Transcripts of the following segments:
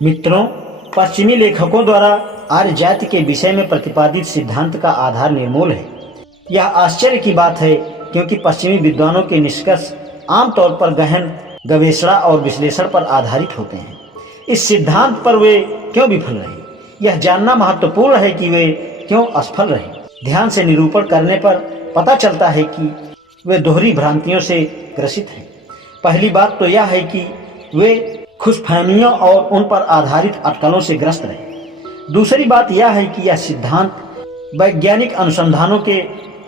मित्रों, पश्चिमी लेखकों द्वारा आर्य जाति के विषय में प्रतिपादित सिद्धांत का आधार निर्मूल है। यह आश्चर्य की बात है क्योंकि पश्चिमी विद्वानों के निष्कर्ष आमतौर पर गहन गवेषणा और विश्लेषण पर आधारित होते हैं। इस सिद्धांत पर वे क्यों विफल रहे, यह जानना महत्वपूर्ण है कि वे क्यों असफल रहे। ध्यान से निरूपण करने पर पता चलता है कि वे दोहरी भ्रांतियों से ग्रसित हैं। पहली बात तो यह है कि वे खुशफहमियों और उन पर आधारित अटकलों से ग्रस्त रहे। दूसरी बात यह है कि यह सिद्धांत वैज्ञानिक अनुसंधानों के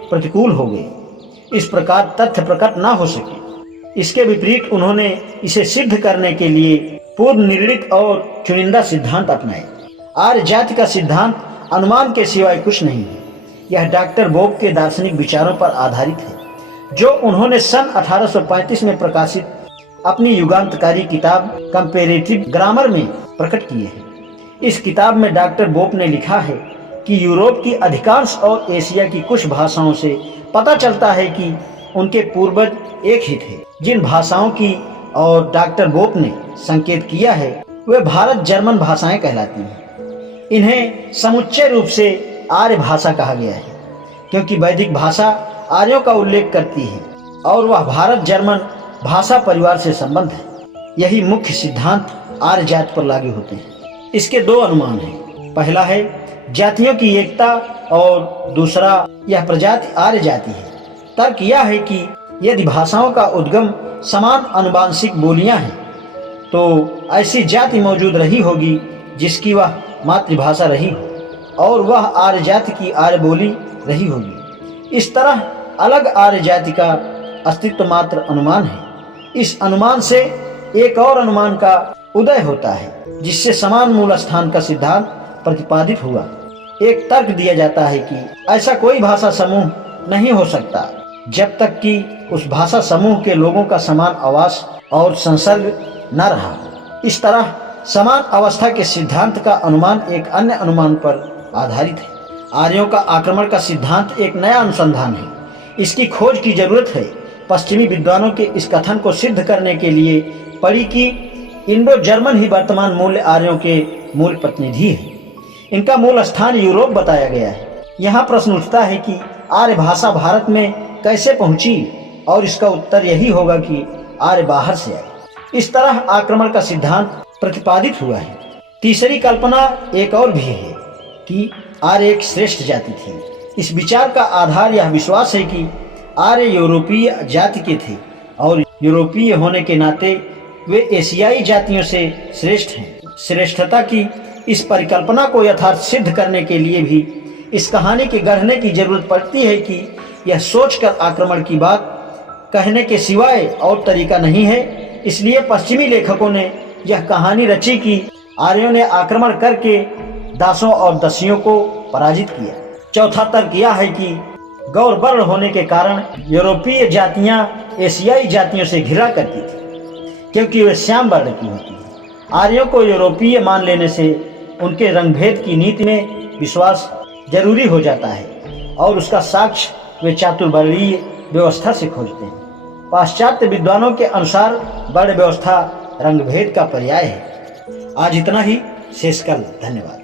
प्रतिकूल हो गए, इस प्रकार तथ्य प्रकट न हो सके। इसके विपरीत उन्होंने इसे सिद्ध करने के लिए पूर्व निर्णित और चुनिंदा सिद्धांत अपनाए। आर्य जाति का सिद्धांत अनुमान के सिवाय कुछ नहीं है। यह डॉक्टर बोब के दार्शनिक विचारों पर आधारित है, जो उन्होंने सन 1835 में प्रकाशित अपनी युगांतकारी किताब कंपैरेटिव ग्रामर में प्रकट किए हैं। इस किताब में डॉक्टर बोब ने लिखा है कि यूरोप की अधिकांश और एशिया की कुछ भाषाओं से पता चलता है कि उनके पूर्वज एक ही थे। जिन भाषाओं की और डॉक्टर बोब ने संकेत किया है वे भारत जर्मन भाषाएं कहलाती हैं। इन्हें समुच्चय रूप से आर्य भाषा कहा गया है क्योंकि वैदिक भाषा आर्यों का उल्लेख करती है और वह भारत जर्मन भाषा परिवार से संबंध है। यही मुख्य सिद्धांत आर्य जाति पर लागू होते हैं। इसके दो अनुमान हैं। पहला है जातियों की एकता और दूसरा यह प्रजाति आर्य जाति है। तर्क यह है कि यदि भाषाओं का उद्गम समान आनुवंशिक बोलियां हैं तो ऐसी जाति मौजूद रही होगी जिसकी वह मातृभाषा रही हो और वह आर्य जाति की आर्य बोली रही होगी। इस तरह अलग आर्य जाति का अस्तित्व मात्र अनुमान है। इस अनुमान से एक और अनुमान का उदय होता है जिससे समान मूल स्थान का सिद्धांत प्रतिपादित हुआ। एक तर्क दिया जाता है कि ऐसा कोई भाषा समूह नहीं हो सकता जब तक कि उस भाषा समूह के लोगों का समान आवास और संसर्ग न रहा। इस तरह समान अवस्था के सिद्धांत का अनुमान एक अन्य अनुमान पर आधारित है। आर्यों का आक्रमण का सिद्धांत एक नया अनुसंधान है। इसकी खोज की जरूरत है। पश्चिमी विद्वानों के इस कथन को सिद्ध करने के लिए पड़ी कि इंडो जर्मन ही वर्तमान मूल आर्यों के मूल प्रतिनिधि है। इनका मूल स्थान यूरोप बताया गया है। यहाँ प्रश्न उठता है कि आर्य भाषा भारत में कैसे पहुंची, और इसका उत्तर यही होगा कि आर्य बाहर से आए। इस तरह आक्रमण का सिद्धांत प्रतिपादित हुआ है। तीसरी कल्पना एक और भी है कि आर्य एक श्रेष्ठ जाति थी। इस विचार का आधार यह विश्वास है कि आर्य यूरोपीय जाति के थे और यूरोपीय होने के नाते वे एशियाई जातियों से श्रेष्ठ हैं। श्रेष्ठता की इस परिकल्पना को यथार्थ सिद्ध करने के लिए भी इस कहानी के गढ़ने की जरूरत पड़ती है कि यह सोचकर आक्रमण की बात कहने के सिवाय और तरीका नहीं है। इसलिए पश्चिमी लेखकों ने यह कहानी रची कि आर्यों ने आक्रमण करके दासों और दसियों को पराजित किया। चौथा तर्क यह है कि गौर वर्ण होने के कारण यूरोपीय जातियां एशियाई जातियों से घृणा करती थी क्योंकि वे श्याम वर्ण की होती हैं। आर्यों को यूरोपीय मान लेने से उनके रंगभेद की नीति में विश्वास जरूरी हो जाता है और उसका साक्ष्य वे चातुर्वर्णीय व्यवस्था से खोजते हैं। पाश्चात्य विद्वानों के अनुसार वर्ण व्यवस्था रंगभेद का पर्याय है। आज इतना ही, शेष कल। धन्यवाद।